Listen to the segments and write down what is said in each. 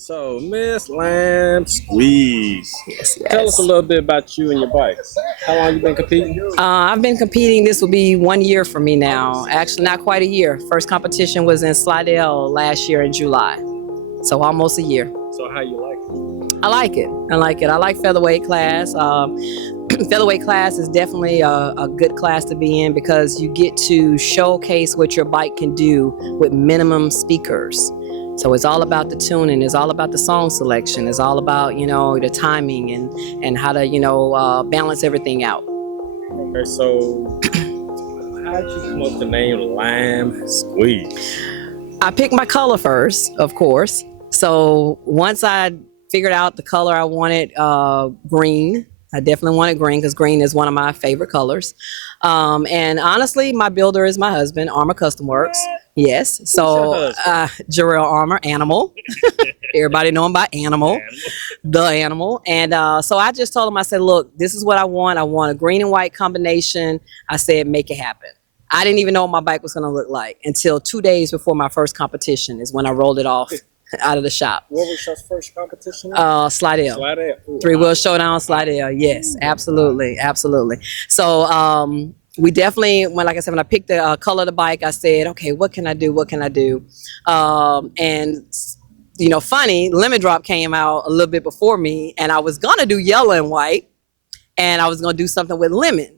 So Miss Lamb Squeeze, Yes, tell us a yes. little bit about you and your bike. How long you been competing? I've been competing. This will be 1 year for me now. Actually, not quite a year. First competition was in Slidell last year in July. So almost a year. So how you like it? I like it. I like it. I like featherweight class. Featherweight class is definitely a good class to be in because you get to showcase what your bike can do with minimum speakers. So it's all about the tuning. It's all about the song selection. It's all about, the timing and how to, balance everything out. Okay, so how'd you come up with the name Lamb Squeeze? I picked my color first, of course. So once I figured out the color I wanted, green. I definitely wanted green because green is one of my favorite colors. And honestly, my builder is my husband, Armor Custom Works. Yes. So Jarrell Armor, Animal. Everybody know him by Animal, the Animal. And so I just told him, I said, look, this is what I want. I want a green and white combination. I said, make it happen. I didn't even know what my bike was going to look like until 2 days before my first competition is when I rolled it off out of the shop. What was your first competition? Slidell. Slidell. Three-wheel showdown, Slidell. Yes, absolutely, absolutely. So we definitely, when I picked the color of the bike, I said, okay, what can I do? What can I do? And funny, Lemon Drop came out a little bit before me, and I was gonna do yellow and white, and I was gonna do something with lemon.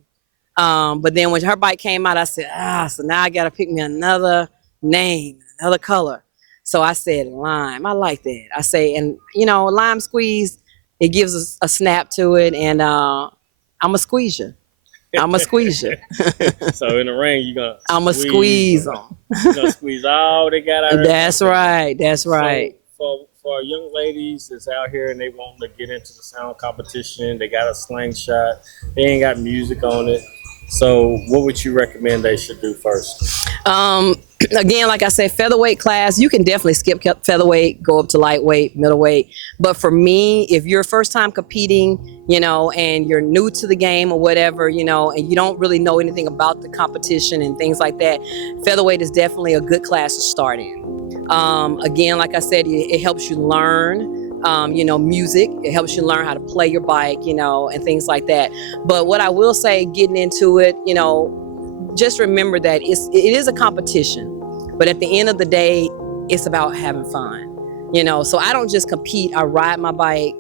But then when her bike came out, I said, so now I gotta pick me another name, another color. So I said lime. I like that. I say, and lime squeeze, it gives us a snap to it, and I'm a squeeze you. I'm a squeeze you. So in the ring, I'm a squeeze them. You're gonna squeeze all they got out of That's right. That's right. So for young ladies that's out here and they want to get into the sound competition, they got a slingshot, they ain't got music on it. So what would you recommend they should do first? Again, like I said, featherweight class, you can definitely skip featherweight, go up to lightweight, middleweight. But for me, if you're first time competing, and you're new to the game or whatever, and you don't really know anything about the competition and things like that, featherweight is definitely a good class to start in. Again, like I said, it helps you learn music. It helps you learn how to play your bike, and things like that. But what I will say, getting into it, just remember that it is a competition, but at the end of the day, it's about having fun. So I don't just compete. I ride my bike.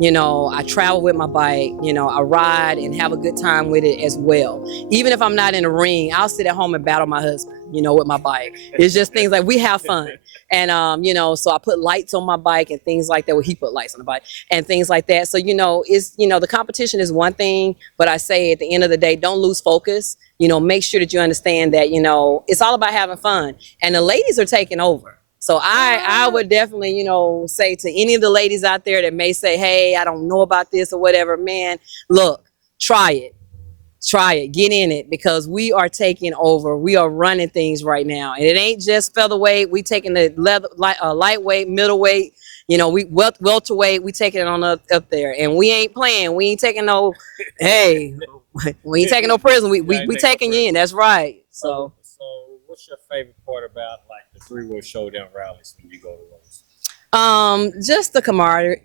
I travel with my bike. I ride and have a good time with it as well. Even if I'm not in the ring, I'll sit at home and battle my husband, with my bike. It's just things like we have fun. And, so I put lights on my bike and things like that. Well, he put lights on the bike and things like that. So, the competition is one thing, but I say at the end of the day, don't lose focus. Make sure that you understand that, it's all about having fun. And the ladies are taking over. So I would definitely, say to any of the ladies out there that may say, hey, I don't know about this or whatever, man, look, try it. Try it, get in it, because we are taking over. We are running things right now. And it ain't just featherweight. We taking the lightweight, middleweight, we welterweight, we taking it on up there. And we ain't playing. We ain't taking no, hey, we ain't taking no prison. We taking you in. That's right. So what's your favorite part about like the three-wheel showdown rallies when you go to those? Just the camaraderie.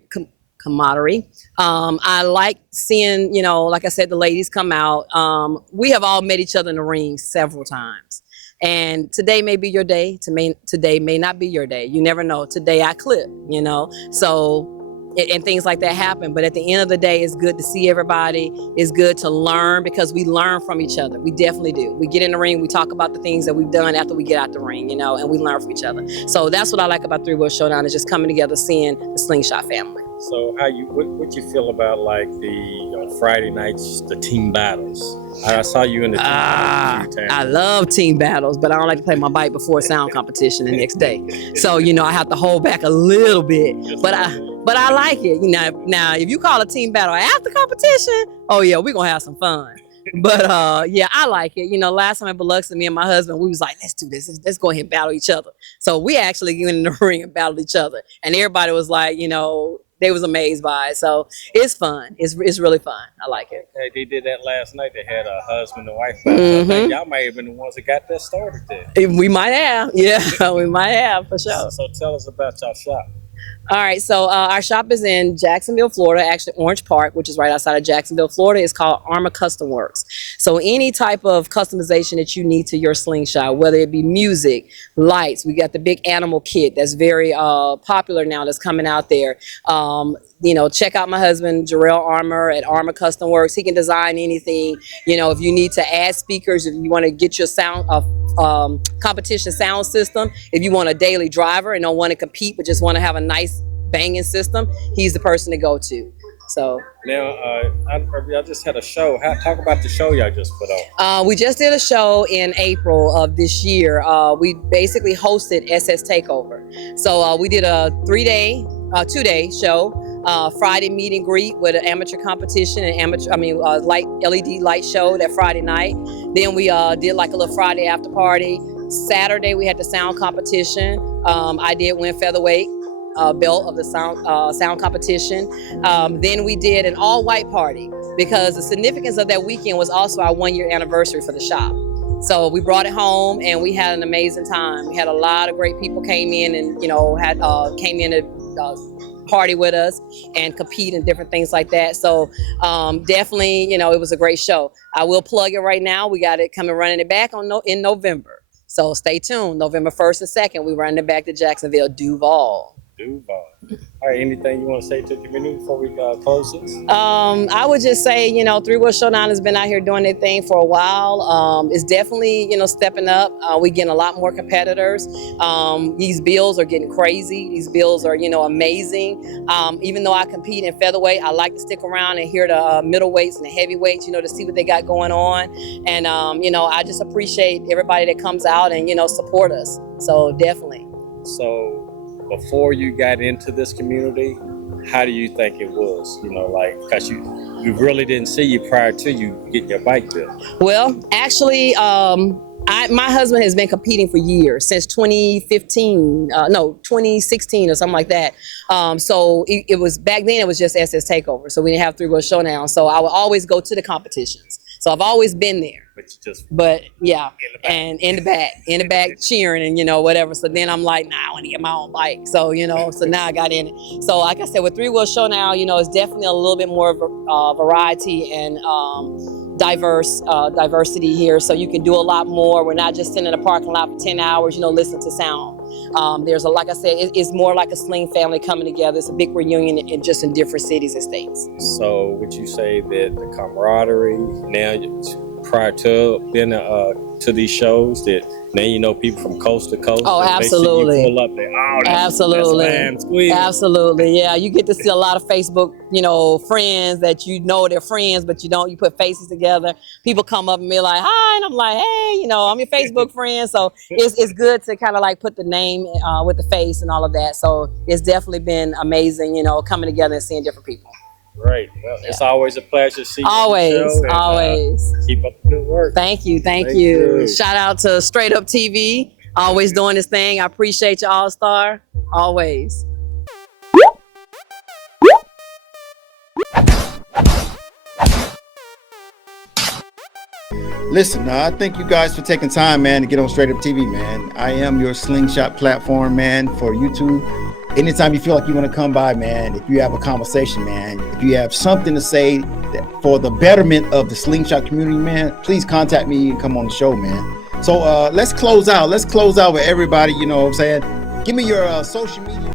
I like seeing, like I said, the ladies come out. We have all met each other in the ring several times. And today may be your day. Today may not be your day. You never know. Today I clip, So, and things like that happen. But at the end of the day, it's good to see everybody. It's good to learn because we learn from each other. We definitely do. We get in the ring. We talk about the things that we've done after we get out the ring, and we learn from each other. So that's what I like about Three Wheel Showdown, is just coming together, seeing the Slingshot family. So what you feel about like the Friday nights, the team battles? I saw you in the team battles a few times. I love team battles, but I don't like to play my bike before a sound competition the next day. So, I have to hold back a little bit, but I like it. Now if you call a team battle after competition, oh yeah, we're gonna have some fun. But yeah, I like it. Last time at Biloxi, me and my husband, we was like, let's do this. Let's go ahead and battle each other. So we actually went in the ring and battled each other, and everybody was like, they was amazed by it. So it's fun. It's really fun. I like it. Okay, they did that last night. They had a husband and wife. I think y'all might have been the ones that got that started there. We might have. Yeah, we might have for sure. So tell us about y'all shop. All right, so our shop is in Jacksonville, Florida, actually Orange Park, which is right outside of Jacksonville, Florida. It's called Armor Custom Works. So any type of customization that you need to your slingshot, whether it be music, lights, we got the big animal kit that's very popular now that's coming out there. Check out my husband, Jarrell Armor at Armor Custom Works. He can design anything. If you need to add speakers, if you want to get your sound competition sound system, if you want a daily driver and don't want to compete but just want to have a nice banging system, he's the person to go to. So now, I just had a show. Talk about the show y'all just put on. We just did a show in April of this year. We basically hosted SS Takeover. So we did a 2-day show. Friday meet and greet with an amateur competition and light LED light show that Friday night. Then we did like a little Friday after party. Saturday we had the sound competition. I did win featherweight belt of the sound competition. Then we did an all white party because the significance of that weekend was also our 1-year anniversary for the shop. So we brought it home and we had an amazing time. We had a lot of great people came in and came in to party with us and compete and different things like that. So definitely, it was a great show. I will plug it right now. We got it coming running it back in November. So stay tuned. November 1st and 2nd, we running it back to Jacksonville, Duval. All right, anything you want to say to the community before we close this? I would just say, Three Wheel Showdown has been out here doing their thing for a while. It's definitely, stepping up. We getting a lot more competitors. These bills are getting crazy. These bills are, amazing. Even though I compete in featherweight, I like to stick around and hear the middleweights and the heavyweights, to see what they got going on. And, I just appreciate everybody that comes out and, support us. So definitely. So before you got into this community, how do you think it was? Because you really didn't see you prior to you getting your bike built. Well, actually, my husband has been competing for years, since 2016 or something like that. So it was back then. It was just SS Takeover, so we didn't have Three Wheel Showdown. So I would always go to the competitions. So I've always been there. But yeah, and in the back cheering and whatever. So then I'm like, nah, I want to get my own bike. So so now I got in it. So like I said, with Three Wheel Show now, it's definitely a little bit more variety and diversity here. So you can do a lot more. We're not just sitting in a parking lot for 10 hours, listening to sound. Like I said, it's more like a Sling family coming together. It's a big reunion in different cities and states. So would you say that the camaraderie now, prior to being to these shows, that now people from coast to coast? Oh, absolutely. They pull up there. Absolutely. Absolutely. Yeah, you get to see a lot of Facebook, friends that they're friends, but you put faces together. People come up and be like, hi, and I'm like, hey, I'm your Facebook friend. So it's good to kind of like put the name with the face and all of that. So it's definitely been amazing, coming together and seeing different people. Great. Well, it's always a pleasure to see you. Always. Keep up the good work. Thank you. Shout out to Straight Up TV, always doing this thing. I appreciate you, All Star. Always. Listen, I thank you guys for taking time, man, to get on Straight Up TV, man. I am your Slingshot platform, man, for YouTube. Anytime you feel like you want to come by, man, if you have a conversation, man, if you have something to say that for the betterment of the Slingshot community, man, please contact me and come on the show, man. So let's close out. Let's close out with everybody, what I'm saying? Give me your social media.